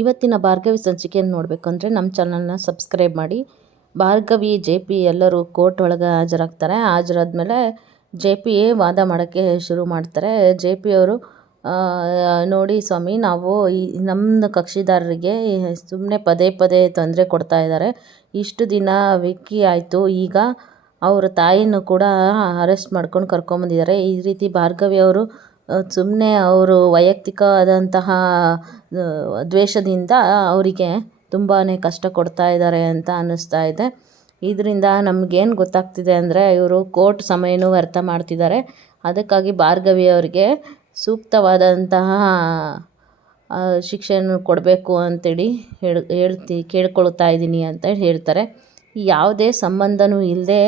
ಇವತ್ತಿನ ಭಾರ್ಗವಿ ಸಂಚಿಕೆಯನ್ನು ನೋಡಬೇಕು ಅಂದರೆ ನಮ್ಮ ಚಾನಲ್ನ ಸಬ್ಸ್ಕ್ರೈಬ್ ಮಾಡಿ. ಭಾರ್ಗವಿ ಜೆ ಪಿ ಎಲ್ಲರೂ ಕೋರ್ಟ್ ಒಳಗೆ ಹಾಜರಾಗ್ತಾರೆ. ಹಾಜರಾದ್ಮೇಲೆ ಜೆ ಪಿ ವಾದ ಮಾಡೋಕ್ಕೆ ಶುರು ಮಾಡ್ತಾರೆ. ಜೆ ಪಿ ಅವರು ನೋಡಿ ಸ್ವಾಮಿ, ನಾವು ನಮ್ಮ ಕಕ್ಷಿದಾರರಿಗೆ ಸುಮ್ಮನೆ ಪದೇ ಪದೇ ತೊಂದರೆ ಕೊಡ್ತಾ ಇದ್ದಾರೆ. ಇಷ್ಟು ದಿನ ವಿಕ್ಕಿ ಆಯಿತು, ಈಗ ಅವರ ತಾಯಿನೂ ಕೂಡ ಅರೆಸ್ಟ್ ಮಾಡ್ಕೊಂಡು ಕರ್ಕೊಂಬಂದಿದ್ದಾರೆ. ಈ ರೀತಿ ಭಾರ್ಗವಿ ಅವರು ಸುಮ್ಮನೆ ಅವರು ವೈಯಕ್ತಿಕವಾದಂತಹ ದ್ವೇಷದಿಂದ ಅವರಿಗೆ ತುಂಬಾ ಕಷ್ಟ ಕೊಡ್ತಾ ಇದ್ದಾರೆ ಅಂತ ಅನ್ನಿಸ್ತಾ ಇದೆ. ಇದರಿಂದ ನಮಗೇನು ಗೊತ್ತಾಗ್ತಿದೆ ಅಂದರೆ ಇವರು ಕೋರ್ಟ್ ಸಮಯನೂ ವ್ಯರ್ಥ ಮಾಡ್ತಿದ್ದಾರೆ. ಅದಕ್ಕಾಗಿ ಭಾರ್ಗವಿ ಅವರಿಗೆ ಸೂಕ್ತವಾದಂತಹ ಶಿಕ್ಷೆಯನ್ನು ಕೊಡಬೇಕು ಅಂತೇಳಿ ಕೇಳ್ಕೊಳ್ತಾ ಇದ್ದೀನಿ ಅಂತ ಹೇಳ್ತಾರೆ. ಯಾವುದೇ ಸಂಬಂಧನೂ ಇಲ್ಲದೆ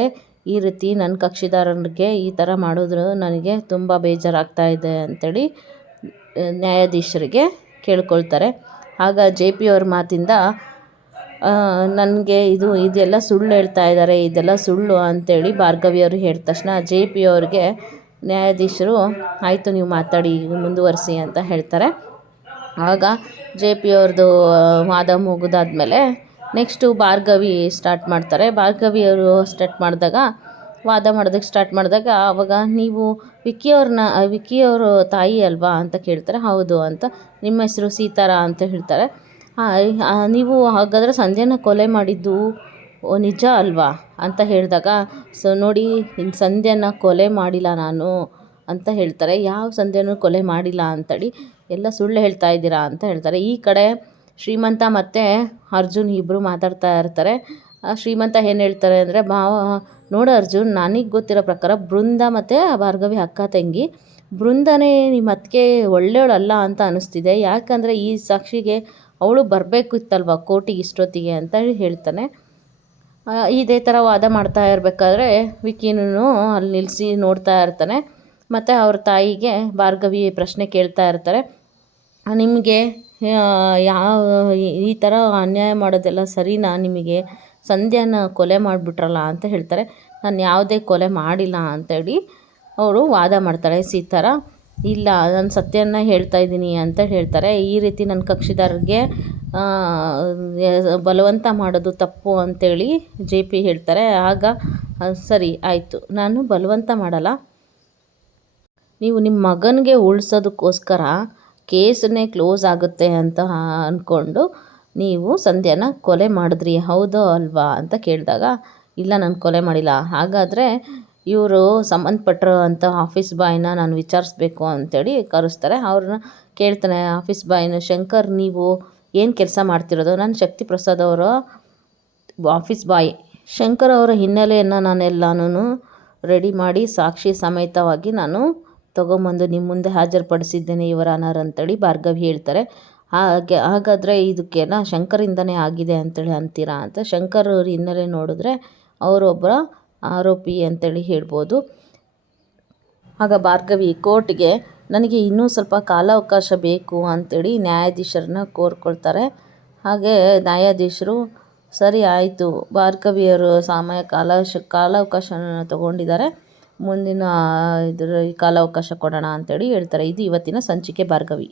ಈ ರೀತಿ ನನ್ನ ಕಕ್ಷಿದಾರರಿಗೆ ಈ ಥರ ಮಾಡಿದ್ರು ನನಗೆ ತುಂಬ ಬೇಜಾರಾಗ್ತಾ ಇದೆ ಅಂಥೇಳಿ ನ್ಯಾಯಾಧೀಶರಿಗೆ ಕೇಳ್ಕೊಳ್ತಾರೆ. ಆಗ ಜೆ ಪಿ ಅವ್ರ ಮಾತಿಂದ ನನಗೆ ಇದೆಲ್ಲ ಸುಳ್ಳು ಹೇಳ್ತಾ ಇದ್ದಾರೆ, ಇದೆಲ್ಲ ಸುಳ್ಳು ಅಂಥೇಳಿ ಭಾರ್ಗವಿಯವರು ಹೇಳಿದ ತಕ್ಷಣ ಜೆ ಪಿ ಅವ್ರಿಗೆ ನ್ಯಾಯಾಧೀಶರು ಆಯಿತು ನೀವು ಮಾತಾಡಿ ಮುಂದುವರಿಸಿ ಅಂತ ಹೇಳ್ತಾರೆ. ಆಗ ಜೆ ಪಿ ಅವ್ರದ್ದು ವಾದ ಮುಗಿದಾದ್ಮೇಲೆ ನೆಕ್ಸ್ಟು ಭಾರ್ಗವಿ ಸ್ಟಾರ್ಟ್ ಮಾಡ್ತಾರೆ. ಭಾರ್ಗವಿಯವರು ವಾದ ಮಾಡೋದಕ್ಕೆ ಸ್ಟಾರ್ಟ್ ಮಾಡಿದಾಗ ಆವಾಗ ನೀವು ವಿಕ್ಕಿಯವರು ತಾಯಿ ಅಲ್ವಾ ಅಂತ ಕೇಳ್ತಾರೆ. ಹೌದು ಅಂತ. ನಿಮ್ಮ ಹೆಸರು ಸೀತಾರ ಅಂತ ಹೇಳ್ತಾರೆ. ನೀವು ಹಾಗಾದರೆ ಸಂಧ್ಯಾನ ಕೊಲೆ ಮಾಡಿದ್ದು ನಿಜ ಅಲ್ವಾ ಅಂತ ಹೇಳಿದಾಗ ನೋಡಿ, ಸಂಧ್ಯಾನ ಕೊಲೆ ಮಾಡಿಲ್ಲ ನಾನು ಅಂತ ಹೇಳ್ತಾರೆ. ಯಾವ ಸಂಧ್ಯಾನೂ ಕೊಲೆ ಮಾಡಿಲ್ಲ ಅಂತೇಳಿ ಎಲ್ಲ ಸುಳ್ಳು ಹೇಳ್ತಾ ಇದ್ದೀರಾ ಅಂತ ಹೇಳ್ತಾರೆ. ಈ ಕಡೆ ಶ್ರೀಮಂತ ಮತ್ತು ಅರ್ಜುನ್ ಇಬ್ಬರು ಮಾತಾಡ್ತಾ ಇರ್ತಾರೆ. ಶ್ರೀಮಂತ ಏನು ಹೇಳ್ತಾರೆ ಅಂದರೆ, ನೋಡು ಅರ್ಜುನ್, ನನಗೆ ಗೊತ್ತಿರೋ ಪ್ರಕಾರ ಬೃಂದ ಮತ್ತು ಭಾರ್ಗವಿ ಅಕ್ಕ ತಂಗಿ. ಬೃಂದನೇ ನಿಮ್ಮ ಅತ್ತಿಗೆ ಒಳ್ಳೆಯವಳಲ್ಲ ಅಂತ ಅನ್ನಿಸ್ತಿದೆ. ಯಾಕಂದರೆ ಈ ಸಾಕ್ಷಿಗೆ ಅವಳು ಬರಬೇಕು ಇತ್ತಲ್ವ ಕೋರ್ಟಿಗೆ ಇಷ್ಟೊತ್ತಿಗೆ ಅಂತ ಹೇಳ್ತಾನೆ. ಇದೇ ಥರ ವಾದ ಮಾಡ್ತಾ ಇರಬೇಕಾದ್ರೆ ವಿಕ್ಕಿನೂ ಅಲ್ಲಿ ನಿಲ್ಲಿಸಿ ನೋಡ್ತಾ ಇರ್ತಾನೆ. ಮತ್ತು ಅವ್ರ ತಾಯಿಗೆ ಭಾರ್ಗವಿ ಪ್ರಶ್ನೆ ಕೇಳ್ತಾ ಇರ್ತಾರೆ. ನಿಮಗೆ ಈ ಥರ ಅನ್ಯಾಯ ಮಾಡೋದೆಲ್ಲ ಸರಿನಾ? ನಿಮಗೆ ಸಂಧ್ಯಾನ ಕೊಲೆ ಮಾಡಿಬಿಟ್ರಲ್ಲ ಅಂತ ಹೇಳ್ತಾರೆ. ನಾನು ಯಾವುದೇ ಕೊಲೆ ಮಾಡಿಲ್ಲ ಅಂತೇಳಿ ಅವರು ವಾದ ಮಾಡ್ತಾಳೆ ಸೀತಾರ. ಇಲ್ಲ, ನಾನು ಸತ್ಯನ ಹೇಳ್ತಾ ಇದ್ದೀನಿ ಅಂತ ಹೇಳ್ತಾರೆ. ಈ ರೀತಿ ನನ್ನ ಕಕ್ಷಿದಾರರಿಗೆ ಬಲವಂತ ಮಾಡೋದು ತಪ್ಪು ಅಂತೇಳಿ ಜೆ ಪಿ ಹೇಳ್ತಾರೆ. ಆಗ ಸರಿ ಆಯಿತು, ನಾನು ಬಲವಂತ ಮಾಡಲ್ಲ, ನೀವು ನಿಮ್ಮ ಮಗನಿಗೆ ಉಳಿಸೋದಕ್ಕೋಸ್ಕರ ಕೇಸನ್ನೇ ಕ್ಲೋಸ್ ಆಗುತ್ತೆ ಅಂತ ಅಂದ್ಕೊಂಡು ನೀವು ಸಂಧ್ಯಾನ ಕೊಲೆ ಮಾಡಿದ್ರಿ ಹೌದೋ ಅಲ್ವಾ ಅಂತ ಕೇಳಿದಾಗ ಇಲ್ಲ, ನಾನು ಕೊಲೆ ಮಾಡಿಲ್ಲ. ಹಾಗಾದರೆ ಇವರು ಸಂಬಂಧಪಟ್ಟರು ಅಂತ ಆಫೀಸ್ ಬಾಯ್ನ ನಾನು ವಿಚಾರಿಸ್ಬೇಕು ಅಂತೇಳಿ ಕರೆಸ್ತಾರೆ. ಅವ್ರನ್ನ ಕೇಳ್ತಾನೆ ಆಫೀಸ್ ಬಾಯ್ನ, ಶಂಕರ್ ನೀವು ಏನು ಕೆಲಸ ಮಾಡ್ತಿರೋದು? ನಾನು ಶಕ್ತಿ ಪ್ರಸಾದ್ ಅವರ ಆಫೀಸ್ ಬಾಯ್. ಶಂಕರ್ ಅವರ ಹಿನ್ನೆಲೆಯನ್ನು ನಾನೆಲ್ಲನೂ ರೆಡಿ ಮಾಡಿ ಸಾಕ್ಷಿ ಸಮೇತವಾಗಿ ನಾನು ತೊಗೊಂಬಂದು ನಿಮ್ಮ ಮುಂದೆ ಹಾಜರುಪಡಿಸಿದ್ದೇನೆ ಇವರ ಅನರ್ ಅಂತೇಳಿ ಭಾರ್ಗವಿ ಹೇಳ್ತಾರೆ. ಹಾಗಾದರೆ ಇದಕ್ಕೆಲ್ಲ ಶಂಕರಿಂದನೇ ಆಗಿದೆ ಅಂತೇಳಿ ಅಂತೀರಾ ಅಂತ. ಶಂಕರ್ ಅವ್ರ ಹಿನ್ನೆಲೆ ನೋಡಿದ್ರೆ ಅವರೊಬ್ಬರ ಆರೋಪಿ ಅಂತೇಳಿ ಹೇಳ್ಬೋದು. ಆಗ ಭಾರ್ಗವಿ ಕೋರ್ಟ್ಗೆ ನನಗೆ ಇನ್ನೂ ಸ್ವಲ್ಪ ಕಾಲಾವಕಾಶ ಬೇಕು ಅಂತೇಳಿ ನ್ಯಾಯಾಧೀಶರನ್ನ ಕೋರ್ಕೊಳ್ತಾರೆ. ಹಾಗೆ ನ್ಯಾಯಾಧೀಶರು ಸರಿ ಆಯಿತು, ಭಾರ್ಗವಿಯವರು ಕಾಲಾವಕಾಶನ ತಗೊಂಡಿದ್ದಾರೆ, ಮುಂದಿನ ಕಾಲಾವಕಾಶ ಕೊಡೋಣ ಅಂತೇಳಿ ಹೇಳ್ತಾರೆ. ಇದು ಇವತ್ತಿನ ಸಂಚಿಕೆ ಭಾರ್ಗವಿ.